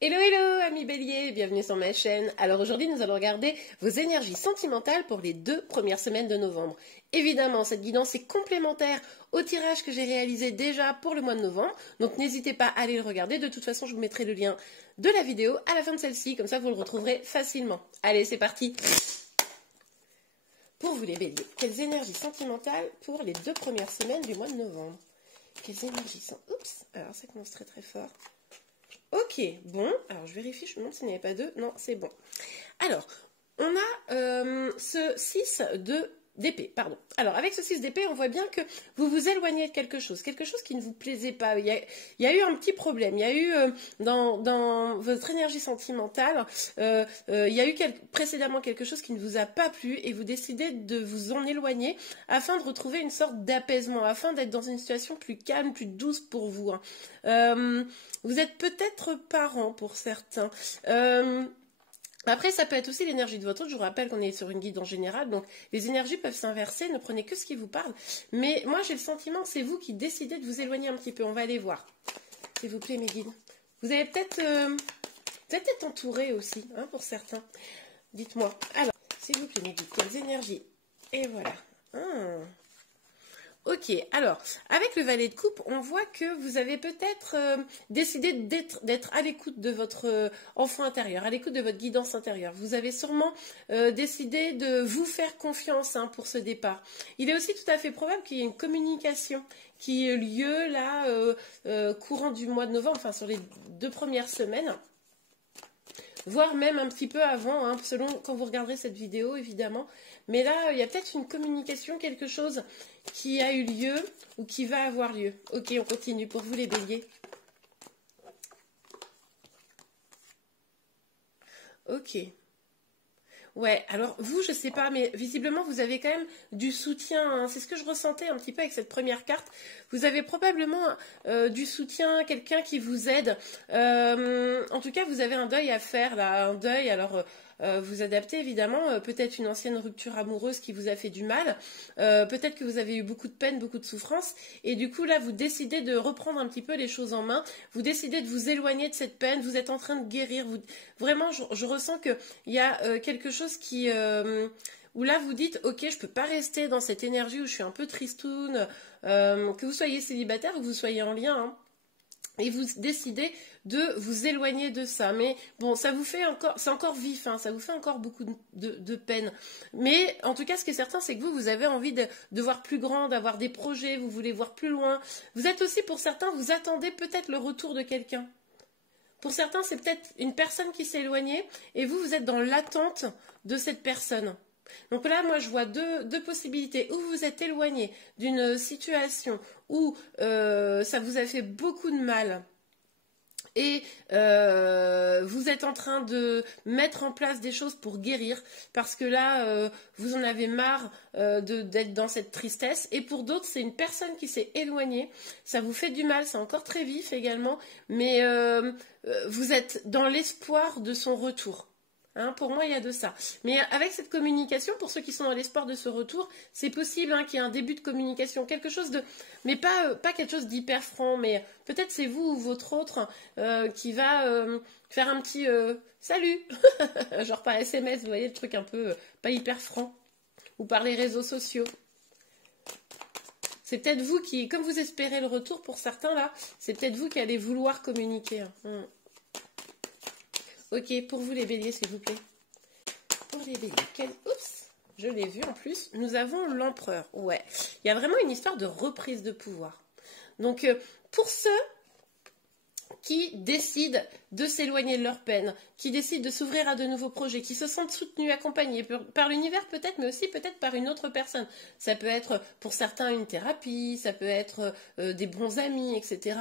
Hello hello amis béliers, bienvenue sur ma chaîne. Alors aujourd'hui nous allons regarder vos énergies sentimentales pour les 2 premières semaines de novembre. Évidemment cette guidance est complémentaire au tirage que j'ai réalisé déjà pour le mois de novembre. Donc n'hésitez pas à aller le regarder, de toute façon je vous mettrai le lien de la vidéo à la fin de celle-ci, comme ça vous le retrouverez facilement. Allez c'est parti. Pour vous les béliers, quelles énergies sentimentales pour les 2 premières semaines du mois de novembre? Quelles énergies sont... Oups, alors ça commence très très fort. Ok, bon, alors je vérifie, je me demande s'il n'y avait pas deux. Non, c'est bon. Alors, on a ce 6 d'épée, pardon. Alors, avec ce 6 d'épée, on voit bien que vous vous éloignez de quelque chose qui ne vous plaisait pas. Il y a eu un petit problème. Il y a eu, dans votre énergie sentimentale, il y a eu précédemment quelque chose qui ne vous a pas plu et vous décidez de vous en éloigner afin de retrouver une sorte d'apaisement, afin d'être dans une situation plus calme, plus douce pour vous. Vous êtes peut-être parent pour certains. Après, ça peut être aussi l'énergie de votre autre. Je vous rappelle qu'on est sur une guide en général, donc les énergies peuvent s'inverser. Ne prenez que ce qui vous parle. Mais moi, j'ai le sentiment que c'est vous qui décidez de vous éloigner un petit peu. On va aller voir. S'il vous plaît, mes guides. Vous avez peut-être entouré aussi, hein, pour certains. Dites-moi. Alors, s'il vous plaît, mes guides, quelles énergies? Et voilà. Ok, alors, avec le valet de coupe, on voit que vous avez peut-être décidé d'être à l'écoute de votre enfant intérieur, à l'écoute de votre guidance intérieure. Vous avez sûrement décidé de vous faire confiance, hein, pour ce départ. Il est aussi tout à fait probable qu'il y ait une communication qui ait lieu là, courant du mois de novembre, enfin sur les 2 premières semaines. Voire même un petit peu avant, hein, selon quand vous regarderez cette vidéo, évidemment. Mais là, il y a peut-être une communication, quelque chose qui a eu lieu ou qui va avoir lieu. Ok, on continue pour vous les béliers. Ok. Ouais, alors vous, je sais pas, mais visiblement, vous avez quand même du soutien, hein. C'est ce que je ressentais un petit peu avec cette première carte. Vous avez probablement du soutien, quelqu'un qui vous aide. En tout cas, vous avez un deuil à faire, là, un deuil. Alors, vous adaptez, évidemment. Peut-être une ancienne rupture amoureuse qui vous a fait du mal. Peut-être que vous avez eu beaucoup de peine, beaucoup de souffrance. Et du coup, là, vous décidez de reprendre un petit peu les choses en main. Vous décidez de vous éloigner de cette peine. Vous êtes en train de guérir. Vraiment, je ressens qu'il y a quelque chose qui... où là vous dites, ok, je peux pas rester dans cette énergie où je suis un peu tristoune, que vous soyez célibataire ou que vous soyez en lien, hein, et vous décidez de vous éloigner de ça. Mais bon, ça vous fait encore, c'est encore vif, hein, ça vous fait encore beaucoup de peine. Mais en tout cas, ce qui est certain, c'est que vous avez envie de voir plus grand, d'avoir des projets, vous voulez voir plus loin. Vous êtes aussi, pour certains, vous attendez peut-être le retour de quelqu'un. Pour certains, c'est peut-être une personne qui s'est éloignée et vous êtes dans l'attente de cette personne. Donc là, moi, je vois deux possibilités. Ou vous êtes éloigné d'une situation où ça vous a fait beaucoup de mal et vous êtes en train de mettre en place des choses pour guérir parce que là, vous en avez marre d'être dans cette tristesse. Et pour d'autres, c'est une personne qui s'est éloignée. Ça vous fait du mal, c'est encore très vif également, mais vous êtes dans l'espoir de son retour. Hein, pour moi, il y a de ça. Mais avec cette communication, pour ceux qui sont dans l'espoir de ce retour, c'est possible, hein, qu'il y ait un début de communication, quelque chose de... Mais pas quelque chose d'hyper franc, mais peut-être c'est vous ou votre autre qui va faire un petit salut, genre par SMS, vous voyez, le truc un peu pas hyper franc, ou par les réseaux sociaux. C'est peut-être vous qui, comme vous espérez le retour pour certains là, c'est peut-être vous qui allez vouloir communiquer. Hein. Ok, pour vous les béliers, s'il vous plaît. Pour les béliers, oups, je l'ai vu en plus. Nous avons l'empereur. Ouais, il y a vraiment une histoire de reprise de pouvoir. Donc, pour ceux qui décident de s'éloigner de leur peine, qui décident de s'ouvrir à de nouveaux projets, qui se sentent soutenus, accompagnés par l'univers peut-être, mais aussi peut-être par une autre personne. Ça peut être pour certains une thérapie, ça peut être des bons amis, etc.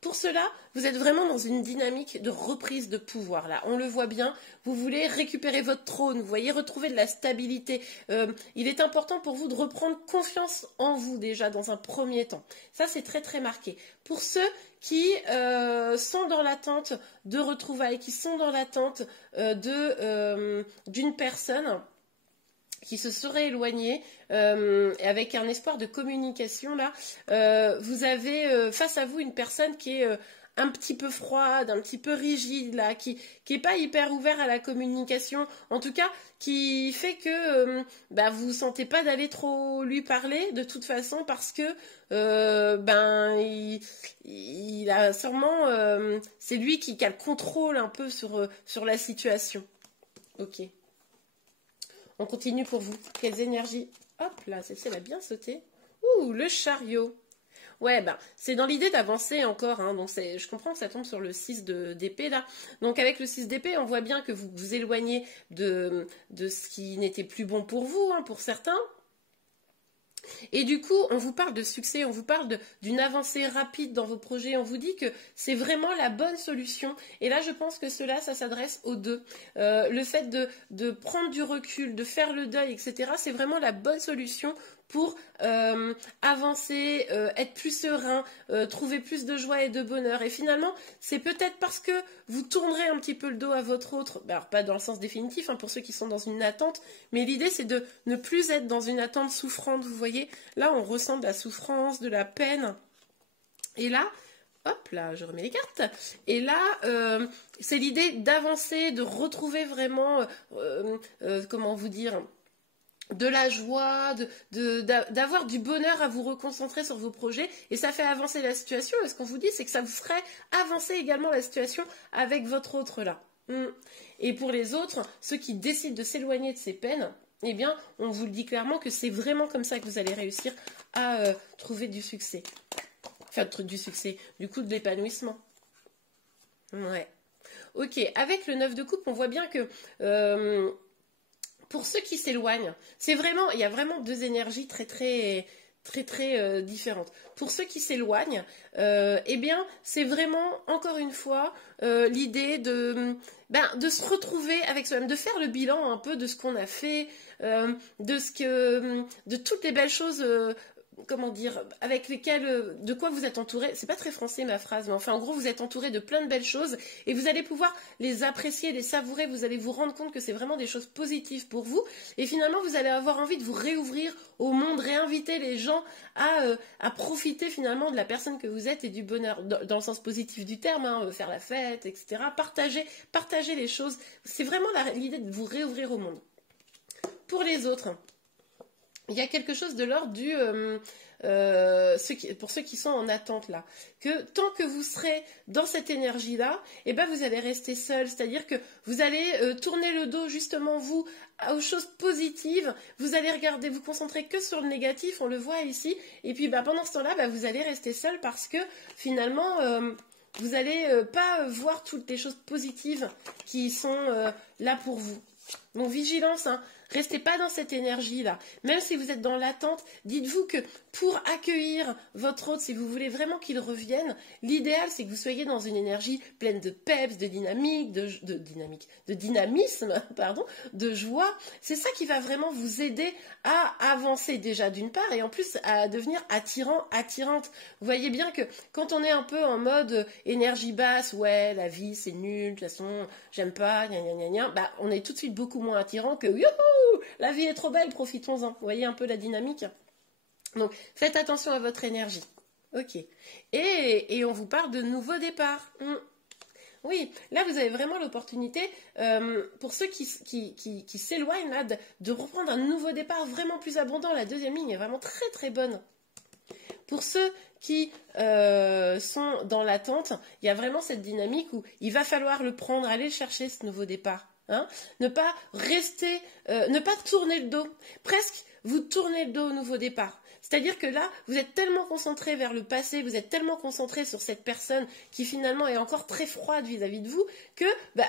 Pour cela, vous êtes vraiment dans une dynamique de reprise de pouvoir. Là, on le voit bien, vous voulez récupérer votre trône, vous voyez, retrouver de la stabilité. Il est important pour vous de reprendre confiance en vous déjà dans un premier temps. Ça, c'est très très marqué. Pour ceux qui sont dans l'attente de retrouvailles, qui sont dans l'attente d'une personne qui se serait éloignée avec un espoir de communication, là, vous avez face à vous une personne qui est un petit peu froide, un petit peu rigide, là, qui est pas hyper ouvert à la communication, en tout cas, qui fait que bah, vous ne sentez pas d'aller trop lui parler, de toute façon, parce que il a sûrement... c'est lui qui a le contrôle un peu sur la situation. Ok. On continue pour vous. Quelles énergies? Hop là, celle-ci, elle a bien sauté. Ouh, le chariot. Ouais, ben, c'est dans l'idée d'avancer encore, hein, donc je comprends que ça tombe sur le 6 d'épée, là. Donc avec le 6 d'épée, on voit bien que vous vous éloignez de ce qui n'était plus bon pour vous, hein, pour certains. Et du coup, on vous parle de succès, on vous parle d'une avancée rapide dans vos projets, on vous dit que c'est vraiment la bonne solution. Et là, je pense que cela, ça s'adresse aux deux. Le fait de prendre du recul, de faire le deuil, etc., c'est vraiment la bonne solution pour avancer, être plus serein, trouver plus de joie et de bonheur. Et finalement, c'est peut-être parce que vous tournerez un petit peu le dos à votre autre, alors pas dans le sens définitif, hein, pour ceux qui sont dans une attente, mais l'idée c'est de ne plus être dans une attente souffrante, vous voyez. Là, on ressent de la souffrance, de la peine. Et là, hop là, je remets les cartes. Et là, c'est l'idée d'avancer, de retrouver vraiment, comment vous dire, de la joie, d'avoir du bonheur à vous reconcentrer sur vos projets, et ça fait avancer la situation. Et ce qu'on vous dit, c'est que ça vous ferait avancer également la situation avec votre autre là. Et pour les autres, ceux qui décident de s'éloigner de ces peines, eh bien, on vous le dit clairement que c'est vraiment comme ça que vous allez réussir à trouver du succès. Enfin, du succès, du coup de l'épanouissement. Ouais. Ok, avec le 9 de coupe, on voit bien que... pour ceux qui s'éloignent, il y a vraiment deux énergies très différentes. Pour ceux qui s'éloignent, eh bien, c'est vraiment, encore une fois, l'idée de se retrouver avec soi-même, de faire le bilan un peu de ce qu'on a fait, de toutes les belles choses, comment dire, avec lesquelles, de quoi vous êtes entouré. C'est pas très français ma phrase, mais enfin, en gros, vous êtes entouré de plein de belles choses et vous allez pouvoir les apprécier, les savourer. Vous allez vous rendre compte que c'est vraiment des choses positives pour vous. Et finalement, vous allez avoir envie de vous réouvrir au monde, réinviter les gens à profiter finalement de la personne que vous êtes et du bonheur, dans le sens positif du terme, hein, faire la fête, etc. Partager les choses. C'est vraiment l'idée de vous réouvrir au monde. Pour les autres, il y a quelque chose de l'ordre du... pour ceux qui sont en attente là, que tant que vous serez dans cette énergie-là, eh ben vous allez rester seul, c'est-à-dire que vous allez tourner le dos justement vous aux choses positives, vous allez regarder, vous concentrer que sur le négatif, on le voit ici, et puis pendant ce temps-là, vous allez rester seul parce que finalement... vous n'allez pas voir toutes les choses positives qui sont là pour vous. Donc vigilance, hein. Restez pas dans cette énergie-là. Même si vous êtes dans l'attente, dites-vous que pour accueillir votre autre, si vous voulez vraiment qu'il revienne, l'idéal c'est que vous soyez dans une énergie pleine de peps, de dynamique, de dynamisme, pardon, de joie. C'est ça qui va vraiment vous aider à avancer déjà d'une part et en plus à devenir attirant, attirante. Vous voyez bien que quand on est un peu en mode énergie basse, ouais, la vie c'est nul, de toute façon j'aime pas, gna gna gna gna, on est tout de suite beaucoup moins attirant que youhou, la vie est trop belle, profitons-en. Vous voyez un peu la dynamique? Donc, faites attention à votre énergie. Ok. Et on vous parle de nouveau départ. Oui, là, vous avez vraiment l'opportunité, pour ceux qui s'éloignent, là, de reprendre un nouveau départ vraiment plus abondant. La deuxième ligne est vraiment très, très bonne. Pour ceux qui sont dans l'attente, il y a vraiment cette dynamique où il va falloir le prendre, aller chercher ce nouveau départ. Hein, ne pas rester, ne pas tourner le dos. Presque, vous tournez le dos au nouveau départ. C'est-à-dire que là, vous êtes tellement concentré vers le passé, vous êtes tellement concentré sur cette personne qui finalement est encore très froide vis-à-vis de vous, que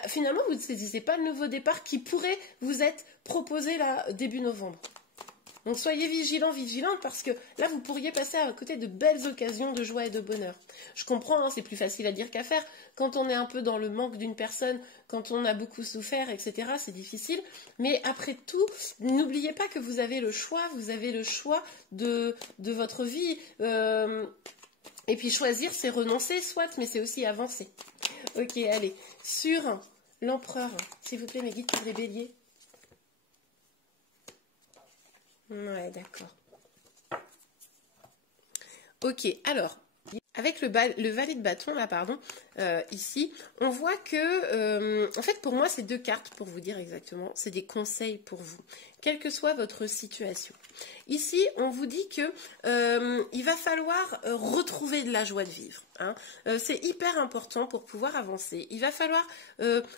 finalement, vous ne saisissez pas le nouveau départ qui pourrait vous être proposé là, début novembre. Donc soyez vigilants, vigilantes, parce que là, vous pourriez passer à côté de belles occasions de joie et de bonheur. Je comprends, hein, c'est plus facile à dire qu'à faire. Quand on est un peu dans le manque d'une personne, quand on a beaucoup souffert, etc., c'est difficile. Mais après tout, n'oubliez pas que vous avez le choix de votre vie. Et puis choisir, c'est renoncer, soit, mais c'est aussi avancer. Ok, allez. Sur l'empereur, s'il vous plaît, mes guides pour les béliers. Ouais, d'accord. Ok, alors, Avec le valet de bâton, là, pardon, ici, on voit que, en fait, pour moi, c'est deux cartes, pour vous dire exactement, c'est des conseils pour vous, quelle que soit votre situation. Ici, on vous dit que il va falloir retrouver de la joie de vivre. Hein. C'est hyper important pour pouvoir avancer. Il va falloir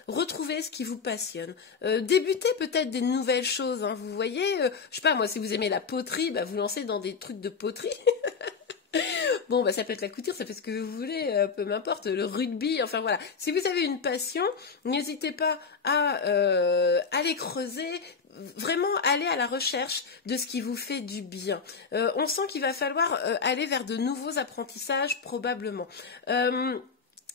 retrouver ce qui vous passionne. Débuter peut-être des nouvelles choses. Hein. Vous voyez, je sais pas, moi, si vous aimez la poterie, bah, vous lancez dans des trucs de poterie. Bon, bah, ça peut être la couture, ça peut être ce que vous voulez, peu m'importe, le rugby, enfin voilà. Si vous avez une passion, n'hésitez pas à aller creuser, vraiment aller à la recherche de ce qui vous fait du bien. On sent qu'il va falloir aller vers de nouveaux apprentissages, probablement.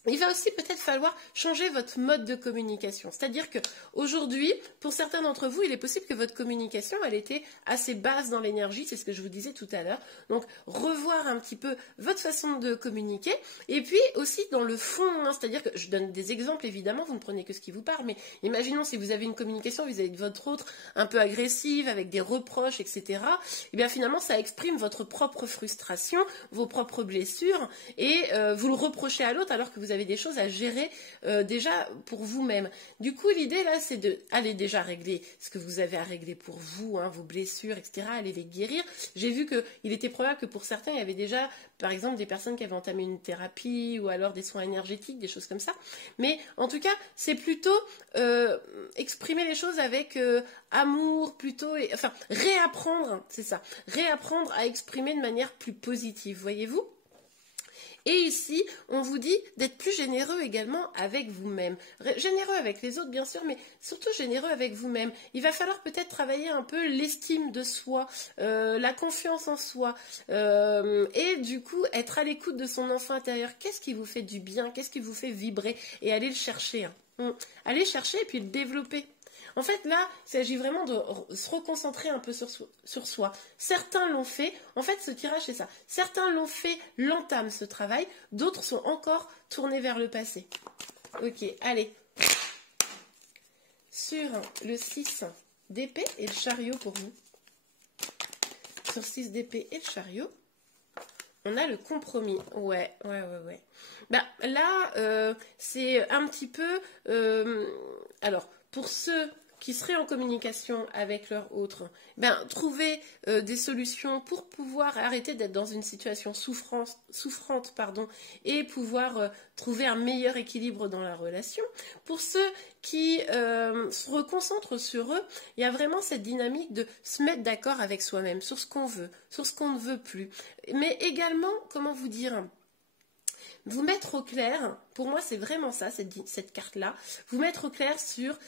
Il va aussi peut-être falloir changer votre mode de communication. C'est-à-dire que aujourd'hui, pour certains d'entre vous, il est possible que votre communication, elle était assez basse dans l'énergie, c'est ce que je vous disais tout à l'heure. Donc, revoir un petit peu votre façon de communiquer. Et puis aussi dans le fond, hein, c'est-à-dire que je donne des exemples, évidemment, vous ne prenez que ce qui vous parle, mais imaginons si vous avez une communication vis-à-vis de votre autre un peu agressive, avec des reproches, etc. Et bien finalement, ça exprime votre propre frustration, vos propres blessures, et vous le reprochez à l'autre alors que vous avez des choses à gérer déjà pour vous-même. Du coup, l'idée là, c'est d'aller déjà régler ce que vous avez à régler pour vous, hein, vos blessures, etc., aller les guérir. J'ai vu qu'il était probable que pour certains, il y avait déjà, par exemple, des personnes qui avaient entamé une thérapie ou alors des soins énergétiques, des choses comme ça. Mais en tout cas, c'est plutôt exprimer les choses avec amour, plutôt, enfin, réapprendre, c'est ça, réapprendre à exprimer de manière plus positive, voyez-vous ? Et ici, on vous dit d'être plus généreux également avec vous-même. Généreux avec les autres, bien sûr, mais surtout généreux avec vous-même. Il va falloir peut-être travailler un peu l'estime de soi, la confiance en soi, et du coup, être à l'écoute de son enfant intérieur. Qu'est-ce qui vous fait du bien? Qu'est-ce qui vous fait vibrer? Et aller le chercher. Hein. Aller chercher et puis le développer. En fait, là, il s'agit vraiment de se reconcentrer un peu sur soi. Certains l'ont fait. En fait, ce tirage, c'est ça. Certains l'ont fait, l'entament ce travail. D'autres sont encore tournés vers le passé. Ok, allez. Sur le 6 d'épée et le chariot pour vous. Sur 6 d'épée et le chariot, on a le compromis. Ouais. Ben, là, c'est un petit peu... alors, pour ceux qui seraient en communication avec leur autre, ben, trouver des solutions pour pouvoir arrêter d'être dans une situation souffrante, et pouvoir trouver un meilleur équilibre dans la relation. Pour ceux qui se reconcentrent sur eux, il y a vraiment cette dynamique de se mettre d'accord avec soi-même sur ce qu'on veut, sur ce qu'on ne veut plus. Mais également, comment vous dire, vous mettre au clair, pour moi c'est vraiment ça, cette carte-là, vous mettre au clair sur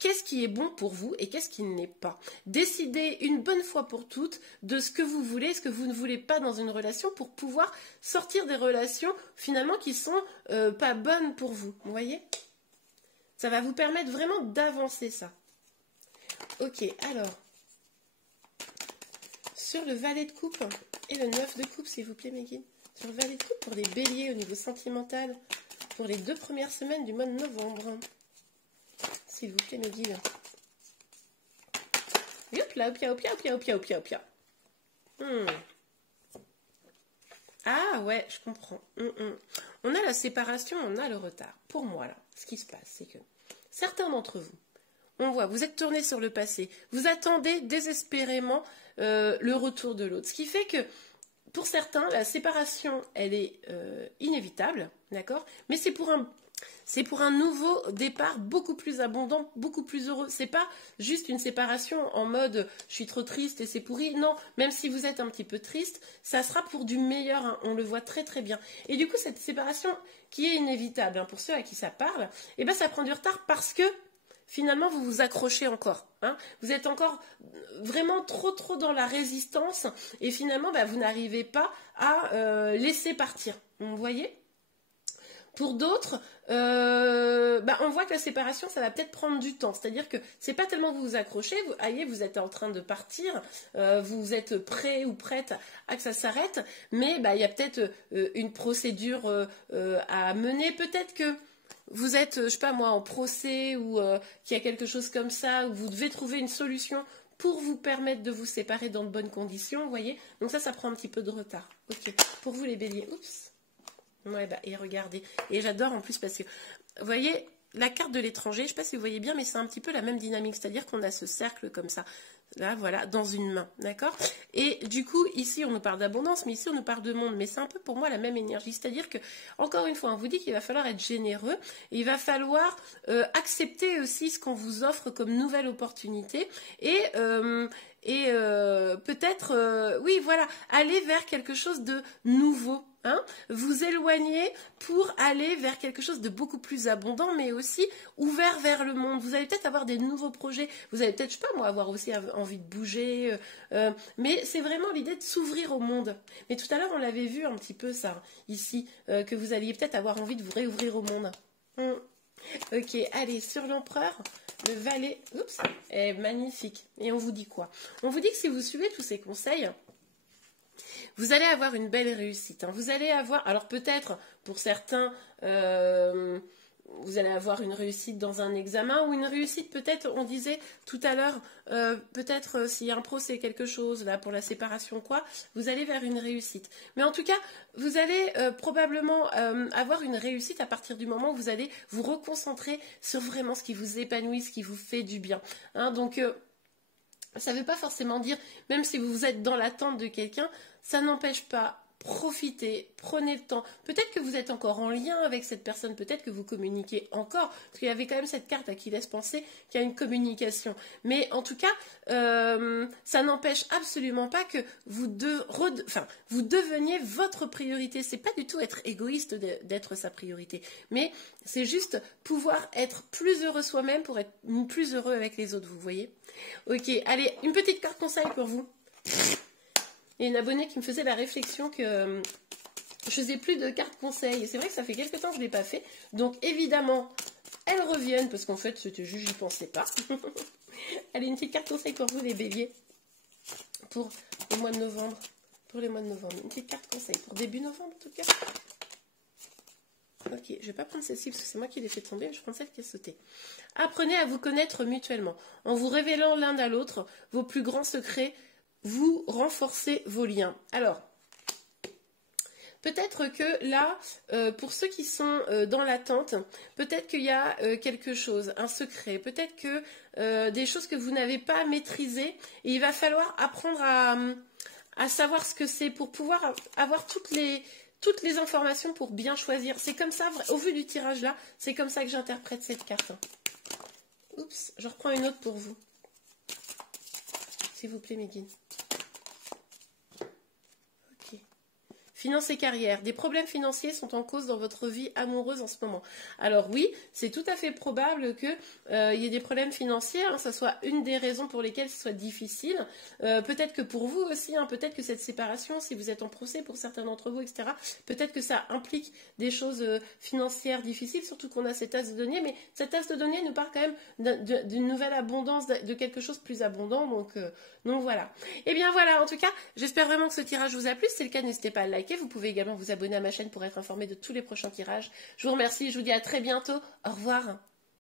qu'est-ce qui est bon pour vous et qu'est-ce qui ne l'est pas. Décidez une bonne fois pour toutes de ce que vous voulez, ce que vous ne voulez pas dans une relation pour pouvoir sortir des relations finalement qui sont pas bonnes pour vous. Vous voyez ? Ça va vous permettre vraiment d'avancer ça. Ok, alors, sur le valet de coupe et le 9 de coupe, s'il vous plaît, mes guides. Sur le valet de coupe pour les béliers au niveau sentimental, pour les 2 premières semaines du mois de novembre. S'il vous plaît, mes guides. Hop là, hop là. Ah ouais, je comprends. On a la séparation, on a le retard. Pour moi, là, ce qui se passe, c'est que certains d'entre vous, on voit, vous êtes tournés sur le passé. Vous attendez désespérément le retour de l'autre. Ce qui fait que, pour certains, la séparation, elle est inévitable, d'accord ? Mais c'est pour un nouveau départ beaucoup plus abondant, beaucoup plus heureux. C'est pas juste une séparation en mode je suis trop triste et c'est pourri. Non, même si vous êtes un petit peu triste, ça sera pour du meilleur. Hein. On le voit très très bien. Et du coup, cette séparation qui est inévitable, hein, pour ceux à qui ça parle, eh ben, ça prend du retard parce que finalement, vous vous accrochez encore. Hein. Vous êtes encore vraiment trop dans la résistance et finalement, bah, vous n'arrivez pas à laisser partir. Vous voyez ? Pour d'autres, on voit que la séparation, ça va peut-être prendre du temps. C'est-à-dire que c'est pas tellement que vous vous accrochez, vous êtes en train de partir, vous êtes prêt ou prête à que ça s'arrête, mais il y a peut-être une procédure à mener. Peut-être que vous êtes, je sais pas moi, en procès ou qu'il y a quelque chose comme ça, où vous devez trouver une solution pour vous permettre de vous séparer dans de bonnes conditions, vous voyez. Donc ça prend un petit peu de retard. Ok, pour vous les béliers, oups. Ouais, bah, et regardez, et j'adore en plus parce que, vous voyez, la carte de l'étranger, je ne sais pas si vous voyez bien, mais c'est un petit peu la même dynamique, c'est-à-dire qu'on a ce cercle comme ça, là, voilà, dans une main, d'accord? Et du coup, ici, on nous parle d'abondance, mais ici, on nous parle de monde, mais c'est un peu pour moi la même énergie, c'est-à-dire que, encore une fois, on vous dit qu'il va falloir être généreux, et il va falloir accepter aussi ce qu'on vous offre comme nouvelle opportunité, et peut-être, oui, voilà, aller vers quelque chose de nouveau. Hein, vous éloigner pour aller vers quelque chose de beaucoup plus abondant, mais aussi ouvert vers le monde. Vous allez peut-être avoir des nouveaux projets, vous allez peut-être, je sais pas moi, avoir aussi envie de bouger, mais c'est vraiment l'idée de s'ouvrir au monde. Mais tout à l'heure, on l'avait vu un petit peu ça, ici, que vous alliez peut-être avoir envie de vous réouvrir au monde. Ok, allez, sur l'empereur, le valet, oups, est magnifique. Et on vous dit quoi? On vous dit que si vous suivez tous ces conseils, vous allez avoir une belle réussite. Hein. Vous allez avoir, alors peut-être pour certains, vous allez avoir une réussite dans un examen ou une réussite peut-être, on disait tout à l'heure, peut-être s'il y a un procès, quelque chose là pour la séparation quoi, vous allez vers une réussite. Mais en tout cas, vous allez probablement avoir une réussite à partir du moment où vous allez vous reconcentrer sur vraiment ce qui vous épanouit, ce qui vous fait du bien. Hein, donc, ça ne veut pas forcément dire, même si vous êtes dans l'attente de quelqu'un, ça n'empêche pas, profitez, prenez le temps. Peut-être que vous êtes encore en lien avec cette personne, peut-être que vous communiquez encore, parce qu'il y avait quand même cette carte qui laisse penser qu'il y a une communication. Mais en tout cas, ça n'empêche absolument pas que vous deveniez votre priorité. C'est pas du tout être égoïste d'être sa priorité, mais c'est juste pouvoir être plus heureux soi-même pour être plus heureux avec les autres, vous voyez. Ok, allez, une petite carte conseil pour vous. Il y a une abonnée qui me faisait la réflexion que je faisais plus de cartes conseils. Et c'est vrai que ça fait quelques temps que je ne l'ai pas fait. Donc évidemment, elles reviennent parce qu'en fait, c'était juste, j'y pensais pas. Allez, une petite carte conseil pour vous les béliers. Pour le mois de novembre. Pour les mois de novembre. Une petite carte conseil pour début novembre en tout cas. Ok, je ne vais pas prendre celle-ci parce que c'est moi qui l'ai fait tomber. Je prends celle qui a sauté. Apprenez à vous connaître mutuellement. En vous révélant l'un à l'autre vos plus grands secrets. Vous renforcez vos liens. Alors, peut-être que là, pour ceux qui sont dans l'attente, peut-être qu'il y a quelque chose, un secret, peut-être que des choses que vous n'avez pas maîtrisées, et il va falloir apprendre à savoir ce que c'est pour pouvoir avoir toutes les informations pour bien choisir. C'est comme ça, au vu du tirage là, c'est comme ça que j'interprète cette carte. Oups, je reprends une autre pour vous. S'il vous plaît, mes guides. Finances et carrière. Des problèmes financiers sont en cause dans votre vie amoureuse en ce moment. Alors oui, c'est tout à fait probable qu'il y ait des problèmes financiers, hein, ça soit une des raisons pour lesquelles ce soit difficile. Peut-être que pour vous aussi, hein, peut-être que cette séparation, si vous êtes en procès pour certains d'entre vous, etc., peut-être que ça implique des choses financières difficiles, surtout qu'on a cet as de denier, mais cet as de denier nous parle quand même d'une nouvelle abondance, de quelque chose de plus abondant, donc voilà. Et bien voilà, en tout cas, j'espère vraiment que ce tirage vous a plu. Si c'est le cas, n'hésitez pas à le liker. Vous pouvez également vous abonner à ma chaîne pour être informé de tous les prochains tirages. Je vous remercie, je vous dis à très bientôt. Au revoir.